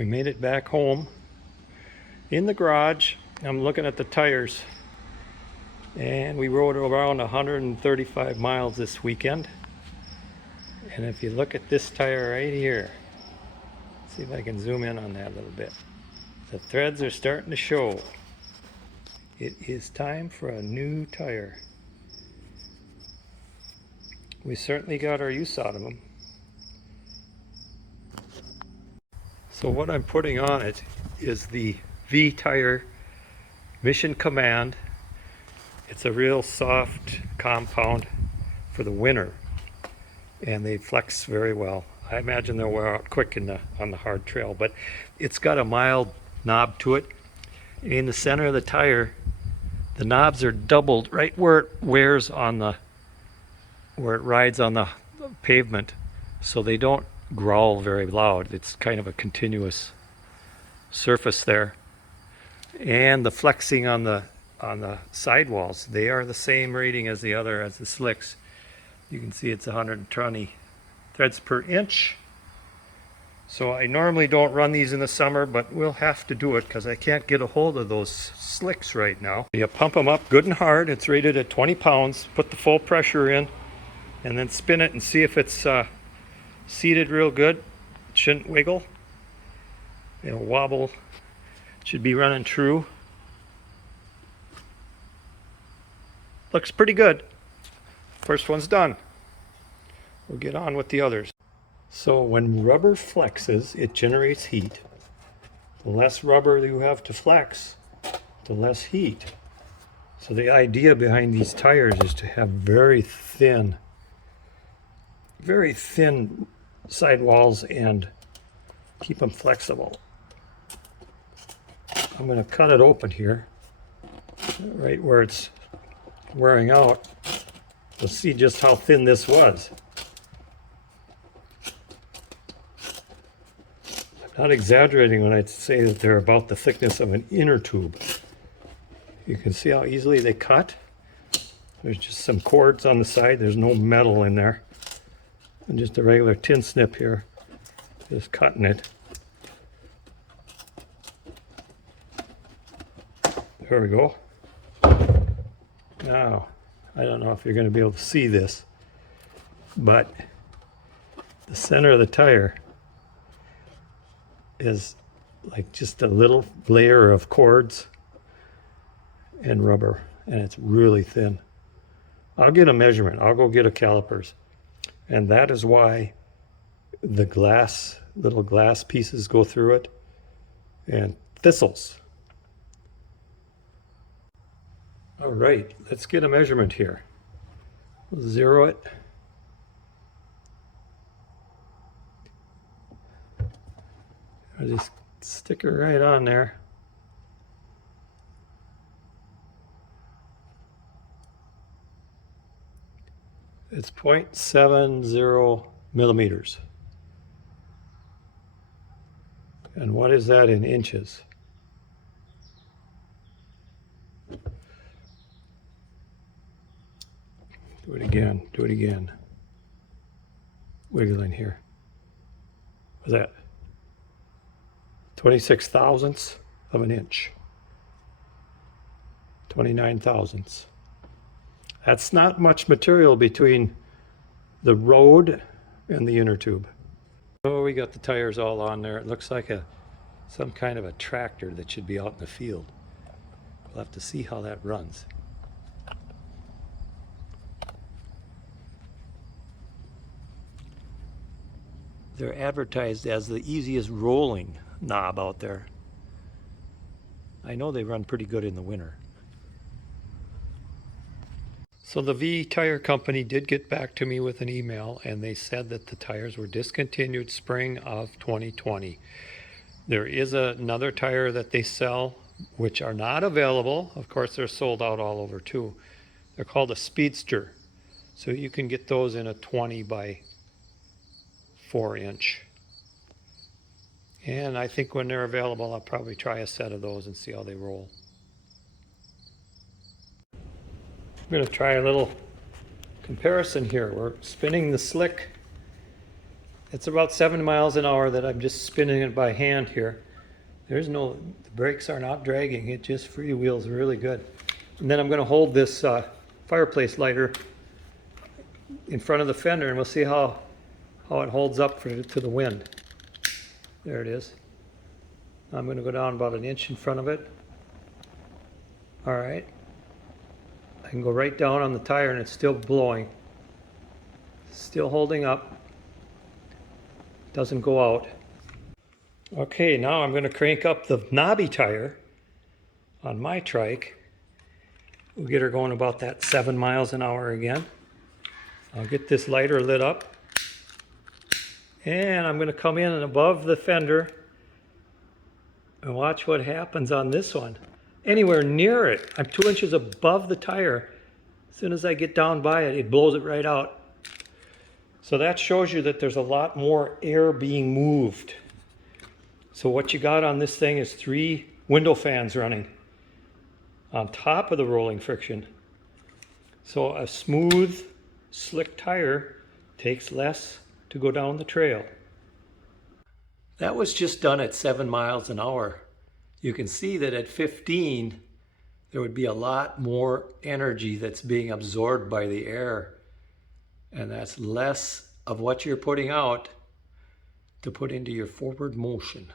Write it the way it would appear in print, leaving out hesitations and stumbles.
We made it back home. In the garage, I'm looking at the tires. And we rode around 135 miles this weekend. And if you look at this tire right here, see if I can zoom in on that a little bit. The threads are starting to show. It is time for a new tire. We certainly got our use out of them. So what I'm putting on it is the Vee tire Mission Command. It's a real soft compound for the winter, and they flex very well. I imagine they'll wear out quick on the hard trail, but it's got a mild knob to it. In the center of the tire, the knobs are doubled right where it wears on where it rides on the pavement, so they don't growl very loud. It's kind of a continuous surface there. And the flexing on the sidewalls, they are the same rating as the slicks. You can see it's 120 threads per inch. So I normally don't run these in the summer, but we'll have to do it because I can't get a hold of those slicks right now. You pump them up good and hard. It's rated at 20 pounds. Put the full pressure in and then spin it and see if it's seated real good. It shouldn't wiggle. It'll wobble. It should be running true. Looks pretty good. First one's done. We'll get on with the others. So when rubber flexes, it generates heat. The less rubber you have to flex, the less heat. So the idea behind these tires is to have very thin sidewalls and keep them flexible. I'm going to cut it open here, right where it's wearing out. You'll see just how thin this was. I'm not exaggerating when I say that they're about the thickness of an inner tube. You can see how easily they cut. There's just some cords on the side. There's no metal in there. And just a regular tin snip here, just cutting it. There we go. Now, I don't know if you're going to be able to see this, but the center of the tire is like just a little layer of cords and rubber, and it's really thin. I'll get a measurement. I'll go get a calipers. And that is why the little glass pieces go through it, and thistles. All right, let's get a measurement here. We'll zero it. I'll just stick it right on there. It's 0.70 millimeters. And what is that in inches? Do it again, do it again. Wiggling here. What's that? 26 thousandths of an inch. 29 thousandths. That's not much material between the road and the inner tube. Oh, we got the tires all on there. It looks like some kind of a tractor that should be out in the field. We'll have to see how that runs. They're advertised as the easiest rolling knob out there. I know they run pretty good in the winter. So the Vee Tire Company did get back to me with an email, and they said that the tires were discontinued spring of 2020. There is another tire that they sell, which are not available. Of course, they're sold out all over too. They're called a Speedster. So you can get those in a 20 by 4 inch. And I think when they're available, I'll probably try a set of those and see how they roll. I'm going to try a little comparison here. We're spinning the slick It's about 7 miles an hour that I'm just spinning it by hand here. The brakes are not dragging, it just freewheels really good. And then I'm going to hold this fireplace lighter in front of the fender and we'll see how it holds up to the wind. There it is. I'm going to go down about an inch in front of it. All right. I can go right down on the tire and it's still blowing. Still holding up. Doesn't go out. Okay, now I'm going to crank up the knobby tire on my trike. We'll get her going about that 7 miles an hour again. I'll get this lighter lit up. And I'm going to come in and above the fender and watch what happens on this one. Anywhere near it, I'm 2 inches above the tire. As soon as I get down by it, it blows it right out. So that shows you that there's a lot more air being moved. So what you got on this thing is 3 window fans running on top of the rolling friction. So a smooth, slick tire takes less to go down the trail. That was just done at 7 miles an hour. You can see that at 15, there would be a lot more energy that's being absorbed by the air. And that's less of what you're putting out to put into your forward motion.